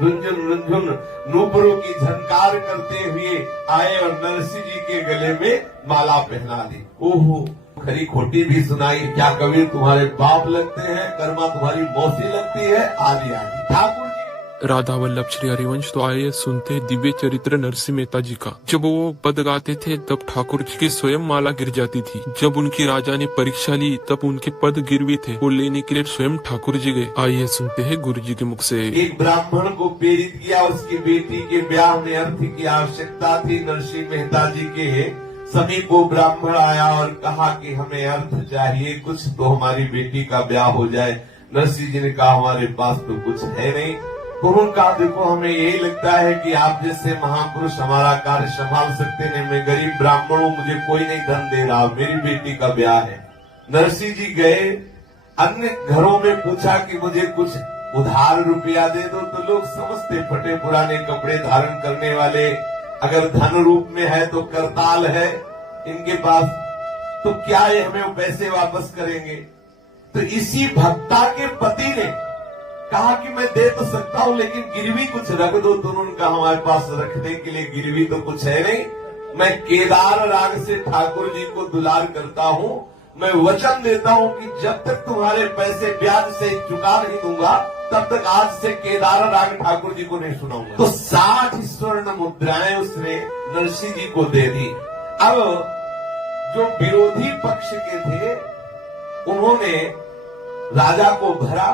रुंझुन रुंझुन नूपुरों की झनकार करते हुए आए और नरसिंह जी के गले में माला पहना दी। ओहो, खरी खोटी भी सुनाई, क्या कबीर तुम्हारे बाप लगते हैं, कर्मा तुम्हारी मौसी लगती है, आदि आदि। ठाकुर राधा वल्लभ श्री हरिवंश तो आइए सुनते दिव्य चरित्र नरसिंह मेहता जी का। जब वो पद गाते थे तब ठाकुर जी की स्वयं माला गिर जाती थी। जब उनकी राजा ने परीक्षा ली तब उनके पद गिरवी थे, वो लेने के लिए स्वयं ठाकुर जी गए। आइए सुनते हैं गुरु जी के मुख से। एक ब्राह्मण को प्रेरित किया, उसकी बेटी के ब्याह में अर्थ की आवश्यकता थी। नरसिंह मेहता जी के समीप वो ब्राह्मण आया और कहा कि हमें अर्थ चाहिए, कुछ तो हमारी बेटी का ब्याह हो जाए। नरसिंह जी ने कहा हमारे पास तो कुछ है नहीं। तो उन्होंने कहा देखो हमें यही लगता है कि आप जैसे महापुरुष हमारा कार्य संभाल सकते हैं, मैं गरीब ब्राह्मण हूँ, मुझे कोई नहीं धन दे रहा, मेरी बेटी का ब्याह है। नरसिंह जी गए, अन्य घरों में पूछा कि मुझे कुछ उधार रुपया दे दो, तो लोग समझते फटे पुराने कपड़े धारण करने वाले, अगर धन रूप में है तो करताल है इनके पास, तो क्या ये हमें वो पैसे वापस करेंगे। तो इसी भक्ता के पति ने कहा कि मैं दे तो सकता हूं लेकिन गिरवी कुछ रख दो। तो उन्होंने कहा हमारे पास रखने के लिए गिरवी तो कुछ है नहीं, मैं केदार राग से ठाकुर जी को दुलार करता हूं, मैं वचन देता हूं कि जब तक तुम्हारे पैसे ब्याज से चुका नहीं दूंगा तब तक आज से केदार राग ठाकुर जी को नहीं सुनाऊंगा। तो 60 स्वर्ण मुद्राएं उसने नरसिंह जी को दे दी। अब जो विरोधी पक्ष के थे उन्होंने राजा को भरा,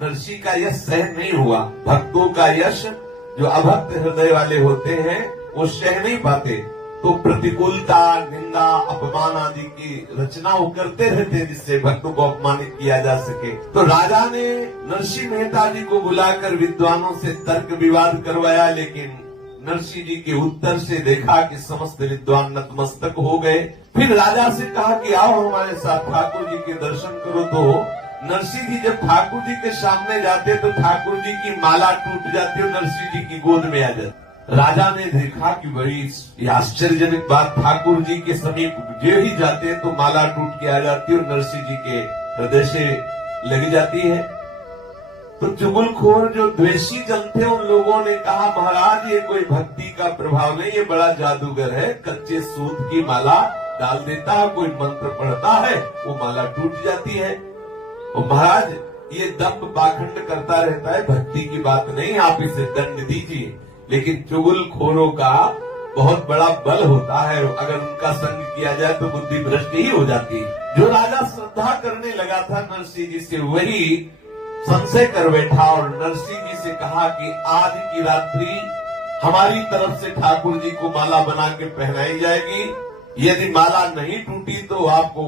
नरसिंह का यश सहन नहीं हुआ। भक्तों का यश जो अभक्त हृदय वाले होते हैं वो सह नहीं पाते, तो प्रतिकूलता, निंदा, अपमान आदि की रचना वो करते रहते जिससे भक्तों को अपमानित किया जा सके। तो राजा ने नरसिंह मेहता जी को बुलाकर विद्वानों से तर्क विवाद करवाया, लेकिन नरसिंह जी के उत्तर से देखा कि समस्त विद्वान नतमस्तक हो गए। फिर राजा से कहा कि आओ हमारे साथ ठाकुर जी के दर्शन करो। तो नरसिंह जी जब ठाकुर जी के सामने जाते तो ठाकुर जी की माला टूट जाती और नरसिंह जी की गोद में आ जाती। राजा ने देखा कि बड़ी आश्चर्यजनक बात, ठाकुर जी के समीप जो ही जाते हैं तो माला टूट के आ जाती है और नरसिंह जी के हृदय से लग जाती है। तो चुगलखोर जो द्वेषी जन थे उन लोगों ने कहा महाराज ये कोई भक्ति का प्रभाव नहीं, ये बड़ा जादूगर है, कच्चे सूत की माला डाल देता है, कोई मंत्र पढ़ता है वो माला टूट जाती है। और महाराज ये दंभ पाखंड करता रहता है, भक्ति की बात नहीं, आप इसे दंड दीजिए। लेकिन चुगलखोरों का बहुत बड़ा बल होता है, अगर उनका संग किया जाए तो बुद्धि भ्रष्ट ही हो जाती है। जो राजा श्रद्धा करने लगा था नरसिंह जी से वही संशय कर बैठा और नरसिंह जी से कहा कि आज की रात्रि हमारी तरफ से ठाकुर जी को माला बना के पहनाई जाएगी, यदि माला नहीं टूटी तो आपको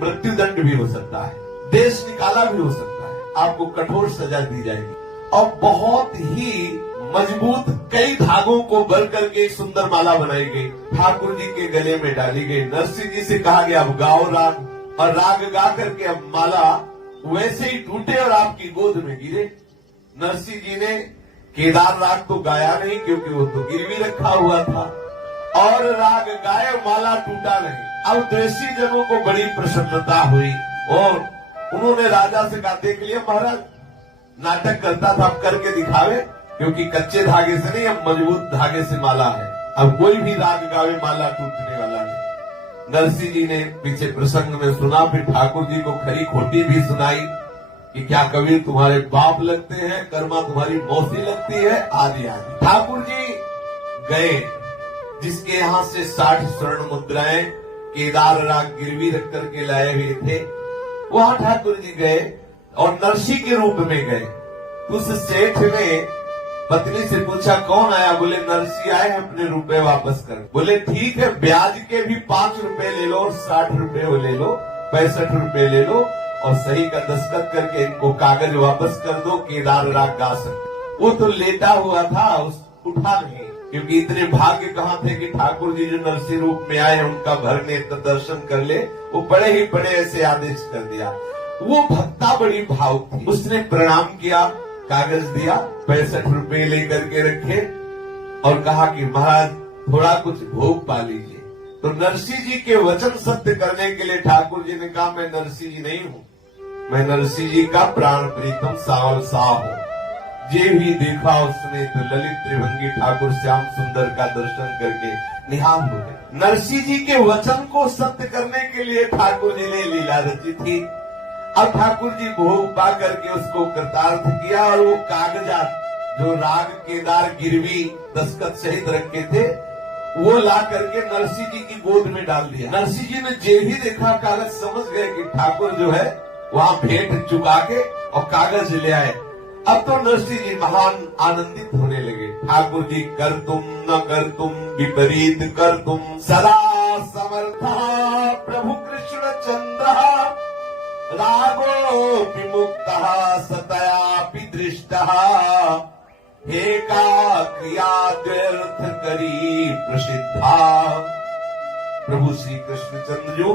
मृत्युदंड भी हो सकता है, देश निकाला भी हो सकता है, आपको कठोर सजा दी जाएगी। और बहुत ही मजबूत कई धागों को भर करके एक सुंदर माला बनाई गई, ठाकुर जी के गले में डाली गई। नरसिंह जी से कहा गया अब गाओ राग, और राग गा करके अब माला वैसे ही टूटे और आपकी गोद में गिरे। नरसिंह जी ने केदार राग तो गाया नहीं क्योंकि वो तो गिरवी रखा हुआ था, और राग गाए माला टूटा नहीं। अब द्वेषी जनों को बड़ी प्रसन्नता हुई और उन्होंने राजा से कहा देख लिया महाराज नाटक करता था, अब करके दिखावे, क्योंकि कच्चे धागे से नहीं अब मजबूत धागे से माला है, अब कोई भी राग गावे माला टूटने वाला नहीं। नरसिंह जी ने पीछे प्रसंग में सुना, फिर ठाकुर जी को खरी खोटी भी सुनाई कि क्या कबीर तुम्हारे बाप लगते हैं, कर्मा तुम्हारी मौसी लगती है, आदि आदि। ठाकुर जी गए, जिसके यहाँ से 60 स्वर्ण मुद्राएं केदार राग गिरवी रख करके लाए हुए थे, वहां ठाकुर जी गए और नरसिंह के रूप में गए। उस सेठ ने पत्नी से पूछा कौन आया, बोले नरसिंह आए हैं, अपने रुपए वापस कर। बोले ठीक है, ब्याज के भी 5 रुपए ले लो और 60 रुपए ले लो, 65 रुपए ले लो और सही का दस्तखत करके इनको कागज वापस कर दो, केदार राग गा सकते। वो तो लेटा हुआ था, उठा नहीं, क्योंकि इतने भाग्य कहाँ थे कि ठाकुर जी जो नरसिंह रूप में आए उनका भर नेत्र दर्शन कर ले, वो बड़े ही बड़े ऐसे आदेश कर दिया। वो भक्ता बड़ी भावुक थी, उसने प्रणाम किया, कागज दिया, 65 रुपए लेकर के रखे और कहा कि महाराज थोड़ा कुछ भोग पा लीजिए। तो नरसिंह जी के वचन सत्य करने के लिए ठाकुर जी ने कहा मैं नरसिंह जी नहीं हूँ, मैं नरसिंह जी का प्राण प्रीतम सावल साह हूँ। जे भी देखा उसने तो ललित त्रिभंगी ठाकुर श्याम सुंदर का दर्शन करके निहाल हो गए। नरसिंह जी के वचन को सत्य करने के लिए ठाकुर जी ने लीला रची थी। अब ठाकुर जी भोग पा करके उसको कृतार्थ किया और वो कागजात जो राग केदार गिरवी दस्तखत सहित रखे थे वो ला करके नरसिंह जी की गोद में डाल दिया। नरसिंह जी ने जे ही देखा कागज समझ गए कि ठाकुर जो है वहां भेंट चुका के और कागज ले आए। अब तो नरसिंह जी महान आनंदित होने लगे। ठाकुर जी कर तुम न कर तुम विपरीत कर तुम सदा समर्था प्रभु कृष्ण चंद्र रागो विमुक्त सतयापि दृष्ट हे का क्रिया व्यर्थ करी प्रसिद्धा। प्रभु श्री कृष्णचंद्र जो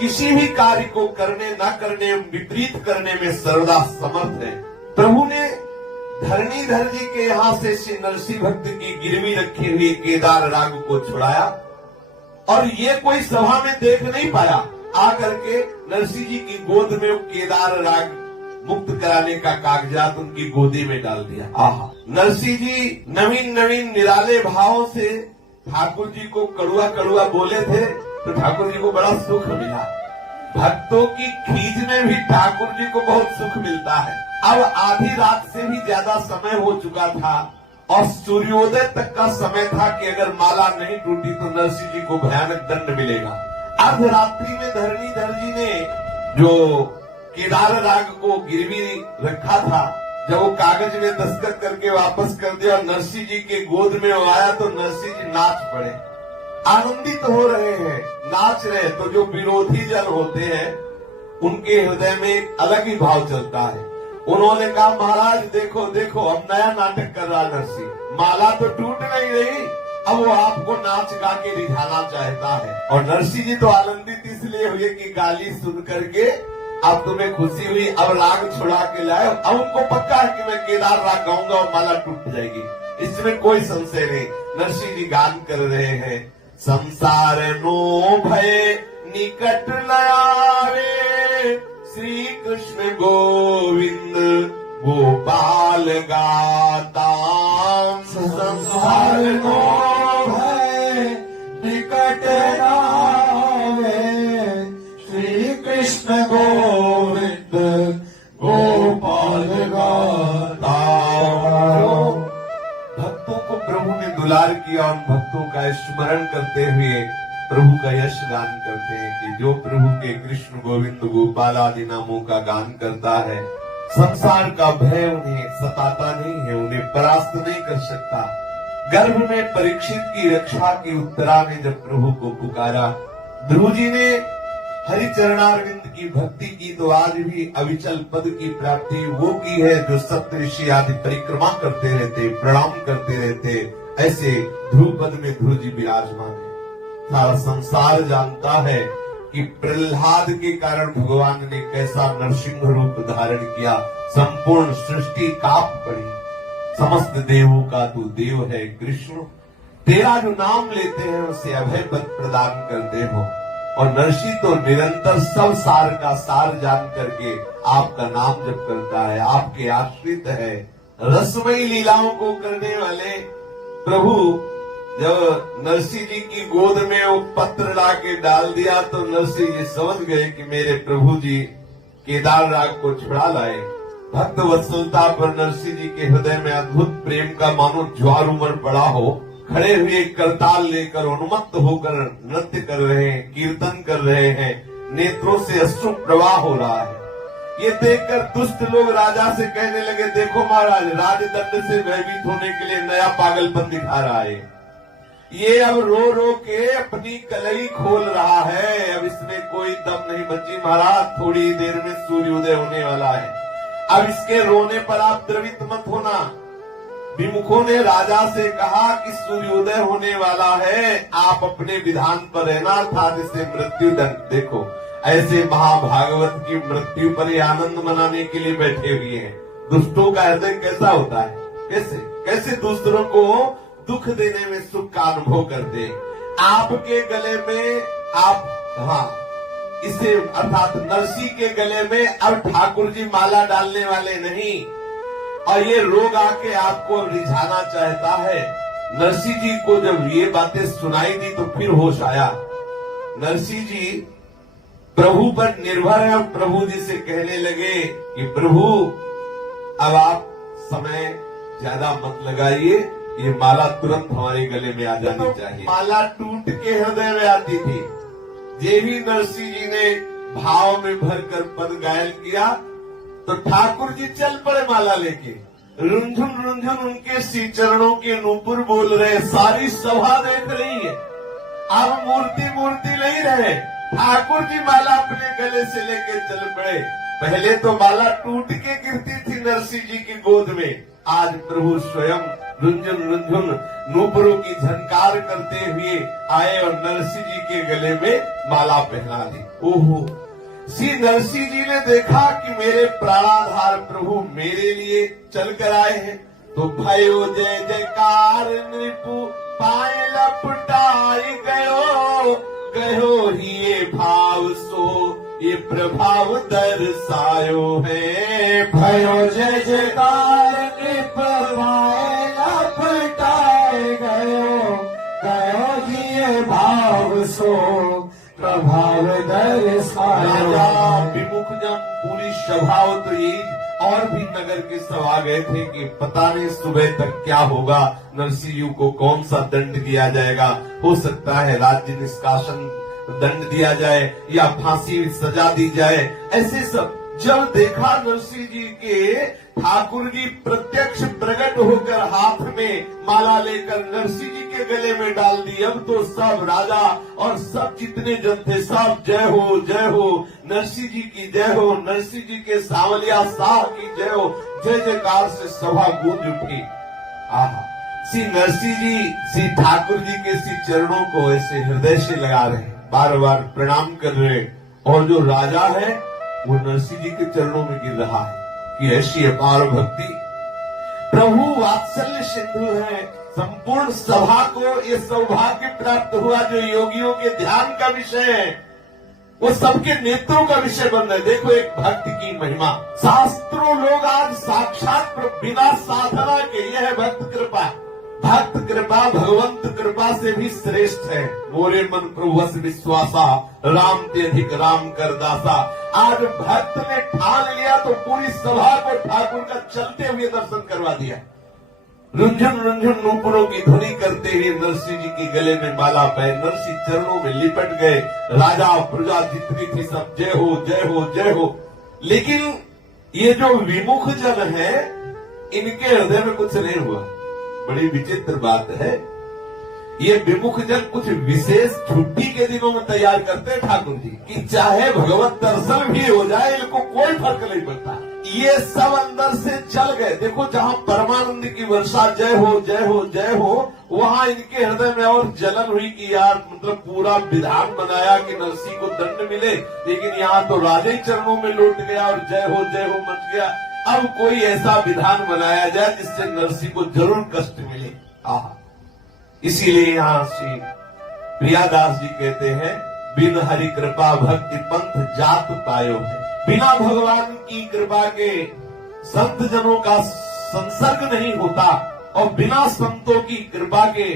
किसी भी कार्य को करने न करने विपरीत करने में सर्वदा समर्थ है। प्रभु ने धरणीधर जी के यहाँ से श्री नरसिंह भक्त की गिरवी रखी हुई केदार राग को छुड़ाया और ये कोई सभा में देख नहीं पाया। आकर के नरसिंह जी की गोद में केदार राग मुक्त कराने का कागजात उनकी गोदी में डाल दिया। आहा, नरसिंह जी नवीन नवीन निराले भावों से ठाकुर जी को कड़ुआ कड़ुआ बोले थे तो ठाकुर जी को बड़ा सुख मिला। भक्तों की खींच में भी ठाकुर जी को बहुत सुख मिलता है। अब आधी रात से भी ज्यादा समय हो चुका था और सूर्योदय तक का समय था कि अगर माला नहीं टूटी तो नरसिंह जी को भयानक दंड मिलेगा। अर्धरात्रि में धरणीधर जी ने जो केदार राग को गिरवी रखा था जब वो कागज में दस्तखत करके वापस कर दिया और नरसिंह जी के गोद में वो आया तो नरसिंह जी नाच पड़े, आनंदित हो रहे हैं, नाच रहे। तो जो विरोधी जन होते हैं उनके हृदय में एक अलग ही भाव चलता है। उन्होंने कहा महाराज देखो देखो अब नया नाटक कर रहा नरसिंह, माला तो टूट नहीं रही, अब वो आपको नाच गा के रिझाना चाहता है। और नरसिंह जी तो आनंदित इसलिए हुए कि गाली सुन करके अब तुम्हें खुशी हुई, अब राग छुड़ा के लाए। अब उनको पक्का है कि मैं केदार राग गाऊंगा और माला टूट जाएगी, इसमें कोई संशय नहीं। नरसिंह जी गान कर रहे हैं संसार नो भय निकट न आवे श्री कृष्ण गोविंद गोपाल गाता। संसार नो भय निकट न आवे श्री कृष्ण गोविंद गोपाल गाता। भक्तों को प्रभु ने दुलार किया और भक्तों का स्मरण करते हुए प्रभु का यश गान करते हैं कि जो प्रभु के कृष्ण गोविंद गोपाल आदि नामों का गान करता है संसार का भय उन्हें सताता नहीं है, उन्हें परास्त नहीं कर सकता। गर्भ में परीक्षित की रक्षा की उत्तरा ने जब प्रभु को पुकारा, ध्रुव जी ने हरिचरणारविंद की भक्ति की तो आज भी अविचल पद की प्राप्ति वो की है जो सप्त ऋषि आदि परिक्रमा करते रहते, प्रणाम करते रहते। ऐसे ध्रुव पद में ध्रुव जी विराजमान है। सारा संसार जानता है कि प्रहलाद के कारण भगवान ने कैसा नरसिंह रूप धारण किया, संपूर्ण सृष्टि कांप पड़ी। समस्त देवों का तू देव है कृष्ण, तेरा जो नाम लेते हैं उसे अभय पद प्रदान करते हो। और नरसिंह तो निरंतर सब सार का सार जान करके आपका नाम जप करता है, आपके आश्रित है। रसमयी लीलाओं को करने वाले प्रभु जब नरसिंह जी की गोद में वो पत्र ला के डाल दिया तो नरसिंह जी समझ गए कि मेरे प्रभु जी केदार राग को छुड़ा लाए। भक्त वत्सलता पर नरसिंह जी के हृदय में अद्भुत प्रेम का मानो ज्वार उमड़ पड़ा हो। खड़े हुए करताल लेकर उन्मत्त होकर नृत्य कर रहे हैं, कीर्तन कर रहे हैं, नेत्रों से अश्रु प्रवाह हो रहा है। ये देखकर दुष्ट लोग राजा से कहने लगे, देखो महाराज राजदंड से भयभीत होने के लिए नया पागलपन दिखा रहा है। ये अब रो रो के अपनी कलई खोल रहा है, अब इसमें कोई दम नहीं बची महाराज, थोड़ी देर में सूर्योदय होने वाला है। अब इसके रोने पर आप द्रवित मत होना। विमुखों ने राजा से कहा कि सूर्योदय होने वाला है, आप अपने विधान पर रहना था जिससे मृत्यु दंड। देखो ऐसे महाभागवत की मृत्यु पर आनंद मनाने के लिए बैठे हुए हैं। दुष्टों का हृदय कैसा होता है, कैसे कैसे दूसरों को दुख देने में सुख का अनुभव करते। आपके गले में आप इसे अर्थात नरसिंह के गले में अब ठाकुर जी माला डालने वाले नहीं, और ये रोग आके आपको रिझाना चाहता है। नरसिंह जी को जब ये बातें सुनाई दी तो फिर होश आया। नरसिंह जी प्रभु पर निर्भर है और प्रभु जी से कहने लगे कि प्रभु अब आप समय ज्यादा मत लगाइए, ये माला तुरंत हमारे गले में आ जानी चाहिए। माला टूट के हृदय में आती थी। ये भी नरसिंह जी ने भाव में भरकर पद गायन किया तो ठाकुर जी चल पड़े माला लेके। रुंझुन रुंझुन उनके श्री चरणों के नूपुर बोल रहे, सारी सभा देख रही है। अब मूर्ति मूर्ति नहीं रहे, ठाकुर जी माला अपने गले से लेके चल पड़े। पहले तो माला टूट के गिरती थी नरसिंह जी की गोद में, आज प्रभु स्वयं रुंझुन रुंझुन नूपुरों की झनकार करते हुए आए और नरसिंह जी के गले में माला पहना दी। ओहो, श्री नरसिंह जी ने देखा कि मेरे प्राणाधार प्रभु मेरे लिए चल कर आए हैं, तो भयो जय जयकार नृपु पाए लपटाई गयो, गयो ही ये भाव सो ये प्रभाव दर्शायो है। भयो जय जयकार नृप पाए लपटाए गयो, गयो ही ये भाव सो प्रभाव दर्शायो। राजा विमुख जब पूरी सभा तो यही और भी नगर के सब आ गए थे कि पता नहीं सुबह तक क्या होगा, नरसिंह जी को कौन सा दंड दिया जाएगा। हो सकता है राज्य निष्कासन दंड दिया जाए या फांसी सजा दी जाए। ऐसे सब जब देखा नरसिंह जी के ठाकुर जी प्रत्यक्ष प्रकट होकर हाथ में माला लेकर नरसिंह जी के गले में डाल दी, अब तो सब राजा और सब जितने जन थे सब जय हो नरसिंह जी की जय हो, नरसिंह जी के सांवलिया शाह की जय हो, जय जयकार से सभा गूंज उठी। आहा, श्री नरसिंह जी श्री ठाकुर जी के श्री चरणों को ऐसे हृदय से लगा रहे, बार बार प्रणाम कर रहे, और जो राजा है वो नरसिंह जी के चरणों में गिर रहा है कि ऐसी अपार भक्ति। प्रभु वात्सल्य सिंधु है, संपूर्ण सभा को ये सौभाग्य प्राप्त हुआ जो योगियों के ध्यान का विषय है, वो सबके नेत्रों का विषय बन रहा है। देखो एक भक्त की महिमा, शास्त्रों लोग आज साक्षात बिना साधना के, यह है भक्त कृपा। भक्त कृपा भगवंत कृपा से भी श्रेष्ठ है। मोरे मन प्रभु विश्वासा, राम ते अधिक राम कर दासा। आज भक्त ने ठान लिया तो पूरी सभा को ठाकुर का चलते हुए दर्शन करवा दिया। रुंझुन रुंझुन नूपुरों की ध्वनि करते हुए नरसिंह जी के गले में माला पहन नरसिंह चरणों में लिपट गए। राजा प्रजा जितनी थी सब जय हो जय हो जय हो। लेकिन ये जो विमुख जन है इनके हृदय में कुछ नहीं हुआ। बड़ी विचित्र बात है, ये विमुख जन कुछ विशेष छुट्टी के दिनों में तैयार करते हैं ठाकुर जी कि चाहे भगवत दर्शन भी हो जाए इनको कोई फर्क नहीं पड़ता। ये सब अंदर से चल गए। देखो जहाँ परमानंद की वर्षा जय हो जय हो जय हो, वहाँ इनके हृदय में और जलन हुई कि यार मतलब पूरा विधान बनाया कि नरसिंह को दंड मिले, लेकिन यहाँ तो राजा ही चरणों में लौट गया और जय हो मच गया। अब कोई ऐसा विधान बनाया जाए जिससे नरसिंह को जरूर कष्ट मिले। इसीलिए यहाँ श्री प्रियादास जी कहते हैं, बिन हरि कृपा भक्ति पंथ जात पायो है। बिना भगवान की कृपा के संत जनों का संसर्ग नहीं होता और बिना संतों की कृपा के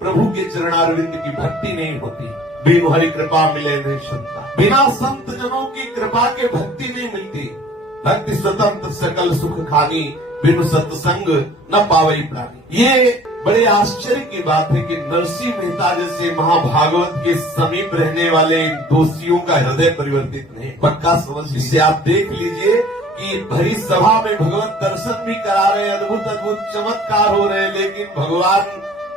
प्रभु के चरणारविंद की भक्ति नहीं होती। बिन हरि कृपा मिले नहीं संता, बिना संत जनों की कृपा के भक्ति नहीं मिलती। भक्ति स्वतंत्र सकल सुख खानी, बिनु सत्संग न पावई प्राणी। ये बड़े आश्चर्य की बात है कि नरसिंह मेहता जैसे महाभागवत के समीप रहने वाले दोषियों का हृदय परिवर्तित नहीं। पक्का समझ, इसे आप देख लीजिए कि भरी सभा में भगवत दर्शन भी करा रहे, अद्भुत अद्भुत चमत्कार हो रहे, लेकिन भगवान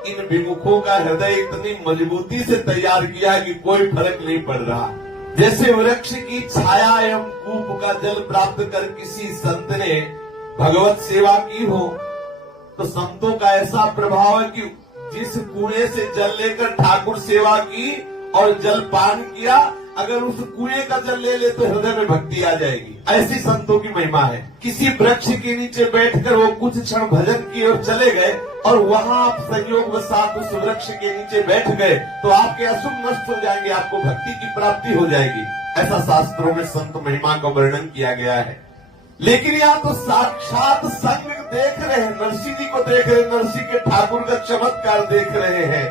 इन विमुखों का हृदय इतनी मजबूती से तैयार किया कि कोई फर्क नहीं पड़ रहा। जैसे वृक्ष की छाया एवं कूप का जल प्राप्त कर किसी संत ने भगवत सेवा की हो, तो संतों का ऐसा प्रभाव है कि जिस कुएं से जल लेकर ठाकुर सेवा की और जल पान किया, अगर उस कुएं का जल ले ले तो हृदय में भक्ति आ जाएगी। ऐसी संतों की महिमा है। किसी वृक्ष के नीचे बैठकर वो कुछ क्षण भजन किए और चले गए, और वहां आप संयोगवशात उस वृक्ष के नीचे बैठ गए तो आपके अशुभ नष्ट हो जाएंगे, आपको भक्ति की प्राप्ति हो जाएगी। ऐसा शास्त्रों में संत महिमा का वर्णन किया गया है। लेकिन यहाँ तो साक्षात संग देख रहे हैं, नरसिंह जी को देख रहे हैं, नरसिंह के ठाकुर का चमत्कार देख रहे हैं,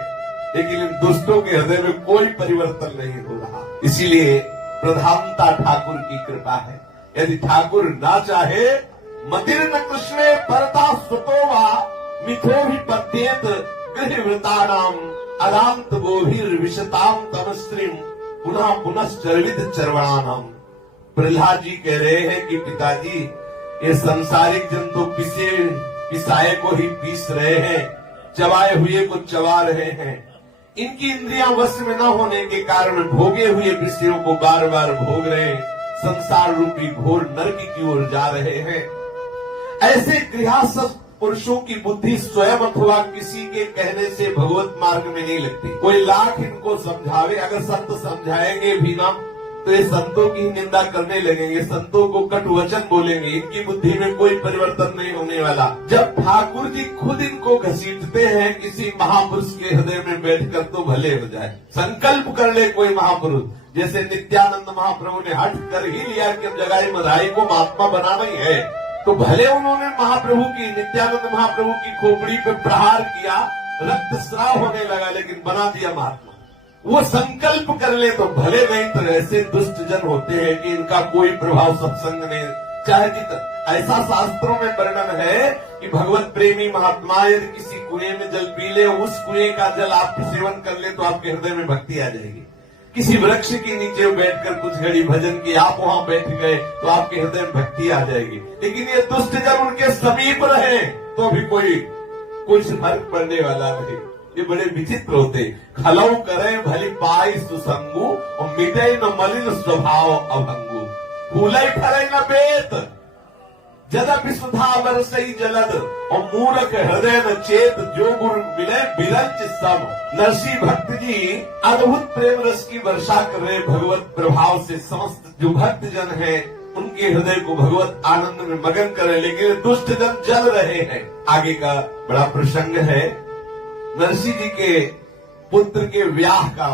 लेकिन इन दुष्टों के हृदय में कोई परिवर्तन नहीं हो रहा। इसीलिए प्रधानता ठाकुर की कृपा है। यदि ठाकुर ना चाहे, मदिर्न कृष्णे परता स्वतोवा मिथो भी पद्येत गृहवृतानाम अलांत गोभीर विशताम तमस्त्रीम पुनः पुनश्चर्वित चरवणानाम। प्रहलाद जी कह रहे हैं कि पिताजी, ये सांसारिक जन तो पिसाए को ही पीस रहे हैं, चबाए हुए को चबा रहे हैं। इनकी इंद्रियां वश में न होने के कारण भोगे हुए विषयों को बार बार भोग रहे हैं, संसार रूपी घोर नरक की ओर जा रहे हैं। ऐसे गृहस्थ पुरुषों की बुद्धि स्वयं अथवा किसी के कहने से भगवत मार्ग में नहीं लगती। कोई लाख इनको समझावे, अगर संत समझाएंगे भी ना तो ये संतों की निंदा करने लगेंगे, संतों को कटु वचन बोलेंगे, इनकी बुद्धि में कोई परिवर्तन नहीं होने वाला। जब ठाकुर जी खुद इनको घसीटते हैं किसी महापुरुष के हृदय में बैठकर तो भले हो जाए। संकल्प कर ले कोई महापुरुष, जैसे नित्यानंद महाप्रभु ने हट कर ही लिया कि अब जगाई मधाई को महात्मा बनाना ही है, तो भले उन्होंने महाप्रभु की, नित्यानंद महाप्रभु की खोपड़ी पे प्रहार किया, रक्तस्राव होने लगा, लेकिन बना दिया महात्मा। वो संकल्प कर ले तो भले, नहीं तो ऐसे दुष्ट जन होते हैं कि इनका कोई प्रभाव सत्संग नहीं। चाहे ऐसा शास्त्रों में वर्णन है कि भगवत प्रेमी महात्मा यदि किसी कुएं में जल पी ले, उस कुएं का जल आप सेवन कर ले तो आपके हृदय में भक्ति आ जाएगी। किसी वृक्ष के नीचे बैठकर कुछ घड़ी भजन की, आप वहां बैठ गए तो आपके हृदय में भक्ति आ जाएगी। लेकिन ये दुष्ट जन उनके समीप रहे तो भी कोई कुछ फर्क पड़ने वाला नहीं। ये बड़े विचित्र होते। खलऊ करे भली पाई सुसंगु और मिटे न मलिन स्वभाव अभंगु। फूलई फरे न बेत जदपि सुधा बरसई जलद और मूर्ख हृदय न चेत जो गुरु मिले बिरंच सब। नरसिंह भक्त जी अद्भुत प्रेम रस की वर्षा कर रहे भगवत प्रभाव से। समस्त जो भक्त जन है उनके हृदय को भगवत आनंद में मगन करे, लेकिन दुष्ट जन जल रहे हैं। आगे का बड़ा प्रसंग है, नरसिंह जी के पुत्र के ब्याह का